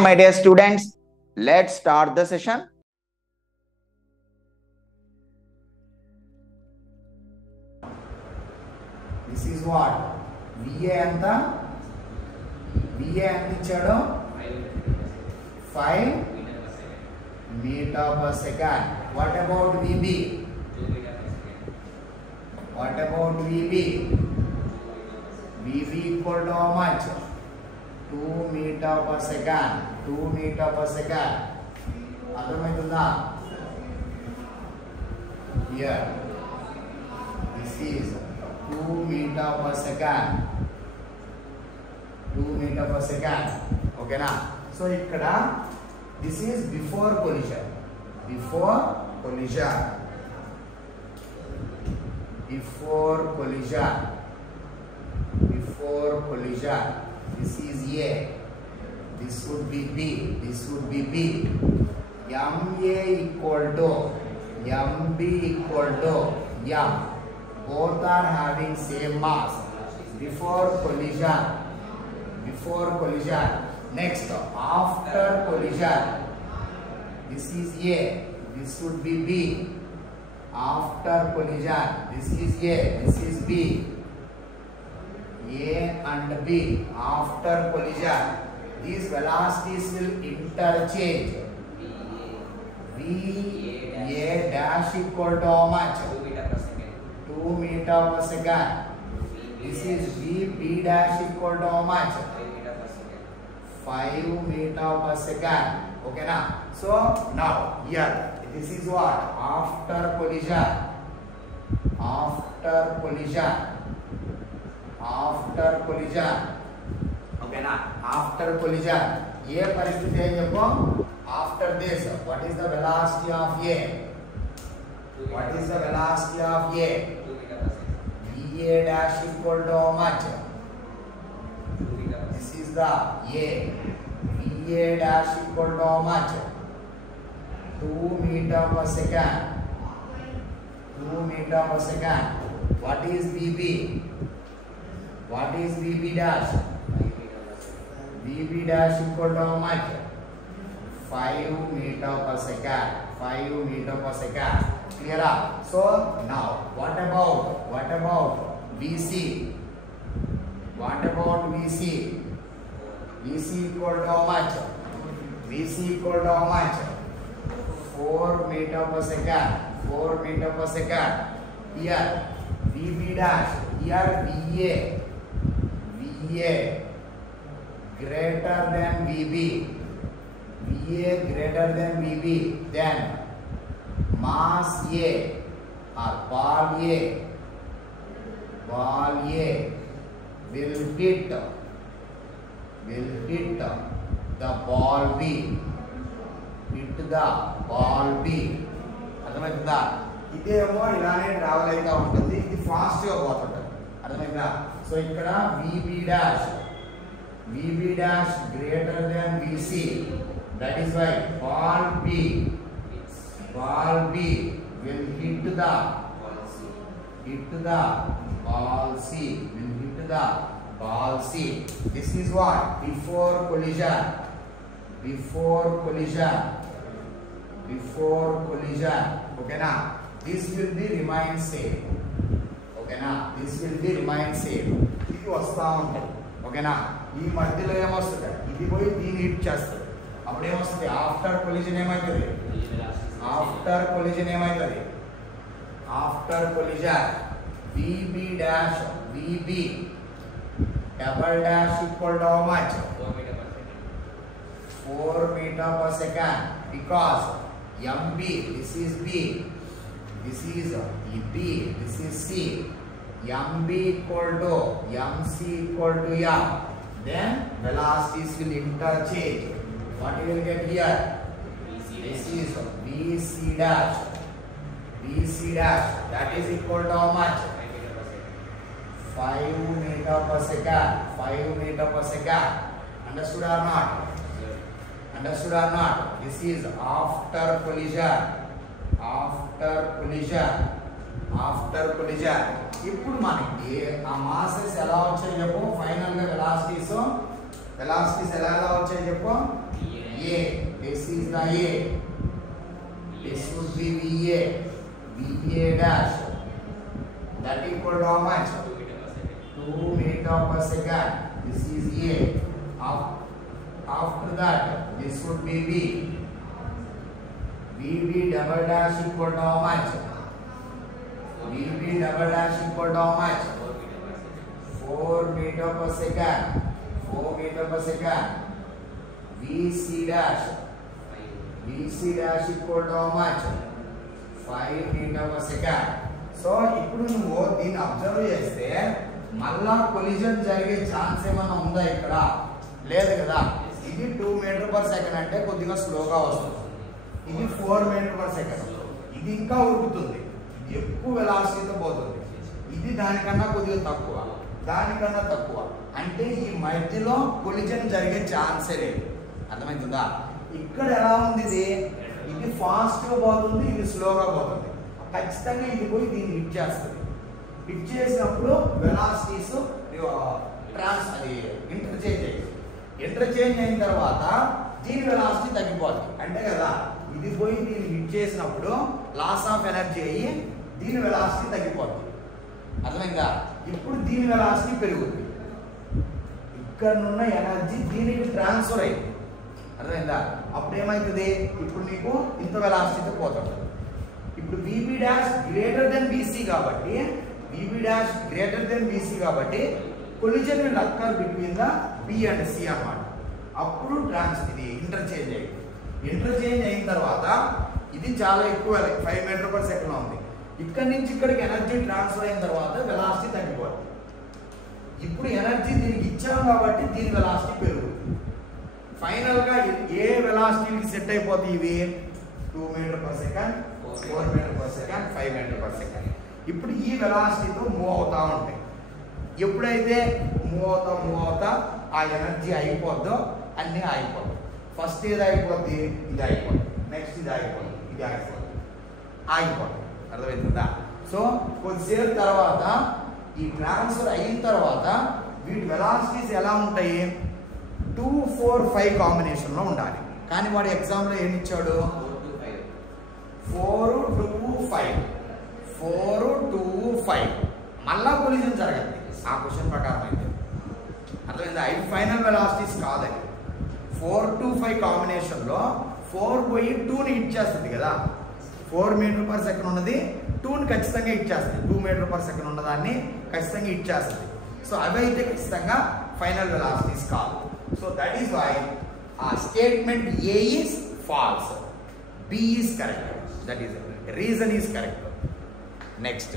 my dear students, let's start the session. This is what? VA and the ఇచ్చాడు 5 meter per second. What about VB? What about VB? VB equal to how much? 2 meter per second. 2 meter per second. అర్థమవుతుందా? Here, this is 2 meter per second. 2 meter per second. Okay na? So ikkada this is before collision. Before collision. Before collision. Before collision. This is A. This would be B. This would be B. MA equal to MB equal to M. Both are having same mass. Before collision. Before collision. Next, after collision. This is A. This would be B. After collision. This is A. This is B. A and B. After collision, these velocities will interchange. VA dash equal to how much? 2 meter per second. This is B dash equal to how much? 5 meter per second. Okay na? So now here this is what? After collision. After collision. After collision. Okay na? After collision. ये परिस्थिति है जब after this, what is the velocity of A? What is the velocity of A? VA dash equal to how much? This is the A. VA dash equal to how much? 2 meter per second. 2 meter per second. What is VB? What is VB dash? VB dash equal to how much? 5 meter per second. 5 meter per second. Clear up? So now what about VC? What about VC? VC equal to how much? VC equal to how much? 4 meter per second. 4 meter per second. Here VB dash. Here VA. VA greater than VB. VA greater than VB. Then mass A or ball A will hit the ball B. Hit the ball B. అర్థమవుతుందా? ఇదేమో ఇలానే ట్రావెల్ అవుతూ ఉంటుంది. ఇది ఫాస్ట్గా పోతుంటుంది. అర్థమైందా? సో ఇక్కడ VB dash greater than VC. That is why ball B will hit the ball C. Will hit the ball C. This is what? Before collision. Okay na? This will be remain same. Okay na? This will be remain same. ఇది వస్తా ఉంటుంది. ఓకేనా? ఈ మధ్యలో ఏమొస్తుంది? ఇది పోయి దీన్ని హిట్ చేస్తుంది. అప్పుడు ఏమొస్తుంది? ఆఫ్టర్ కొలిజన్ ఏమవుతుంది? After collision VB dash VB double dash equal to how much? 4 meter per second. Because MB, this is B, this is B, this is C. MB equal to MC equal to M. Then velocities will interchange. What you will get here? This is BC dash. That is equal to how much? 5 meter per second. 5 meter per second. Understood or not? This is after collision. ఇప్పుడు మనకి ఆ మాసెస్ ఎలా వచ్చాయి చెప్పు. ఫైనల్ గా వెలాసిటీస్ ఎలా వచ్చాయి చెప్పు. A. This is the A. This would be VA. VA dash. That equal to how much? 2 meter per second. This is A. After that, this would be B. VB double dash equal to how much? VB double dash equal to how much? 4 meter per second. 4 meter per second. VC dash. VC dash equal to how much? 5 meter per second. So ఇప్పుడు నువ్వు దీన్ని అబ్జర్వ్ చేస్తే మళ్ళా కొలిజన్ జరిగే ఛాన్స్ ఏమైనా ఉందా ఇక్కడ? లేదు కదా. ఇది 2 మీటర్ పర్ సెకండ్ అంటే కొద్దిగా స్లోగా వస్తుంది. ఇది 4 మీటర్ పర్ సెకండ్. ఇది ఇంకా ఉరుకుతుంది, ఎక్కువ వెలాసిటీతో పోతుంది. ఇది దానికన్నా కొద్దిగా తక్కువ, దానికన్నా తక్కువ. అంటే ఈ మధ్యలో కొలిజన్ జరిగే ఛాన్సే లేదు. అర్థమవుతుందా? ఇక్కడ ఎలా ఉంది? ఇది ఫాస్ట్గా పోతుంది, ఇది స్లోగా పోతుంది. ఖచ్చితంగా ఇది పోయి దీన్ని హిట్ చేస్తుంది. హిట్ చేసినప్పుడు వెలాసిటీస్ అది ఇంటర్చేంజ్ అయ్యింది. ఇంటర్చేంజ్ అయిన తర్వాత దీని వెలాసిటీ తగ్గిపోతుంది. అంటే కదా, ఇది పోయి దీన్ని హిట్ చేసినప్పుడు లాస్ ఆఫ్ ఎనర్జీ అయ్యి దీని వెలాసిటీ తగ్గిపోతుంది. అర్థమైందా? ఇప్పుడు దీని వెలాసిటీ పెరుగుతుంది. ఇక్కడ ఉన్న ఎనర్జీ దీనికి ట్రాన్స్ఫర్ అయింది. అర్థమైందా? అప్పుడు ఏమవుతుంది? ఇప్పుడు నీకు ఇంత వెలాసిటీతో పోతుంది. ఇప్పుడు VB dash greater than BC కాబట్టి, VB dash greater than BC కాబట్టి కొలిజన్ విల్ అక్కర్ between the B and C అన్నమాట. అప్పుడు ఇది ఇంటర్చేంజ్ అయింది. ఇంటర్చేంజ్ అయిన తర్వాత ఇది చాలా ఎక్కువ 5 మీటర్ పర్ సెకండ్ ఉంది. ఇక్కడ నుంచి ఇక్కడికి ఎనర్జీ ట్రాన్స్ఫర్ అయిన తర్వాత వెలాసిటీ తగ్గిపోతుంది. ఇప్పుడు ఎనర్జీ దీనికి ఇచ్చాం కాబట్టి దీని వెలాసిటీ పెరుగుతుంది. ఫైనల్ గా ఏ వెలాసిటీకి సెట్ అయిపోతాయి ఇవి? 2 metre per second, 4 metre per second, 5 metre per second. ఇప్పుడు ఈ వెలాసిటీతో మూవ్ అవుతా ఉంటాయి. ఎప్పుడైతే మూవ్ అవుతా ఆ ఎనర్జీ అయిపోద్దో అన్నీ ఆగిపోతాయి. ఫస్ట్ ఇది అయిపోద్ది, ఇది అయిపోద్ది, నెక్స్ట్ ఇది అయిపోద్ది, ఇది అయిపోద్ది, ఆగిపోద్ది. అర్థమవుతుందా? సో కొద్దిసేపు తర్వాత ఈ ట్రాన్స్ఫర్ అయిన తర్వాత వీటి వెలాసిటీస్ ఎలా ఉంటాయి? 2, 4, 5 కాంబినేషన్లో ఉండాలి. కానీ వాడు ఎగ్జామ్లో ఏమి ఇచ్చాడు? 4, 2, 5. 4, 2, 5 మళ్ళా కొలిజన్ జరగదు ఆ క్వశ్చన్ ప్రకారం అయితే. అర్థమైందా? అవి ఫైనల్ వెలాసిటీస్ కాదండి. 4 to 5 కాంబినేషన్లో 4 పోయి 2ని హిట్ చేస్తుంది కదా. 4 మీటర్ పర్ సెకండ్ ఉన్నది 2ని ఖచ్చితంగా హిట్ చేస్తుంది. 2 మీటర్ పర్ సెకండ్ ఉన్నదాన్ని ఖచ్చితంగా హిట్ చేస్తుంది. సో అవి అయితే ఖచ్చితంగా ఫైనల్ వెలాసిటీస్ కాదు. సో దట్ ఈస్ వై ఆ statement A is false, B is correct. That is reason is correct. Next